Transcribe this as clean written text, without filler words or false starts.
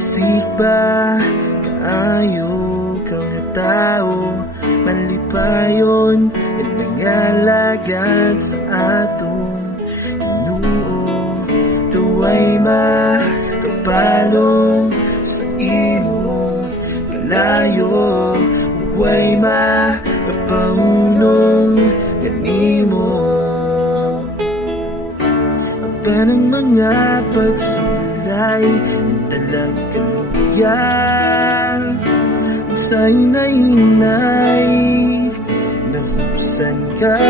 Sigba kaayo kang nga tao, malipayon at nangalagad sa atong inuo. Tuway makapalong sa imong kalayo, huway makapaunong kanimo. Magkanang mga pagsulay ng dalag kaluyan, sa inay-inay nahuksan ka.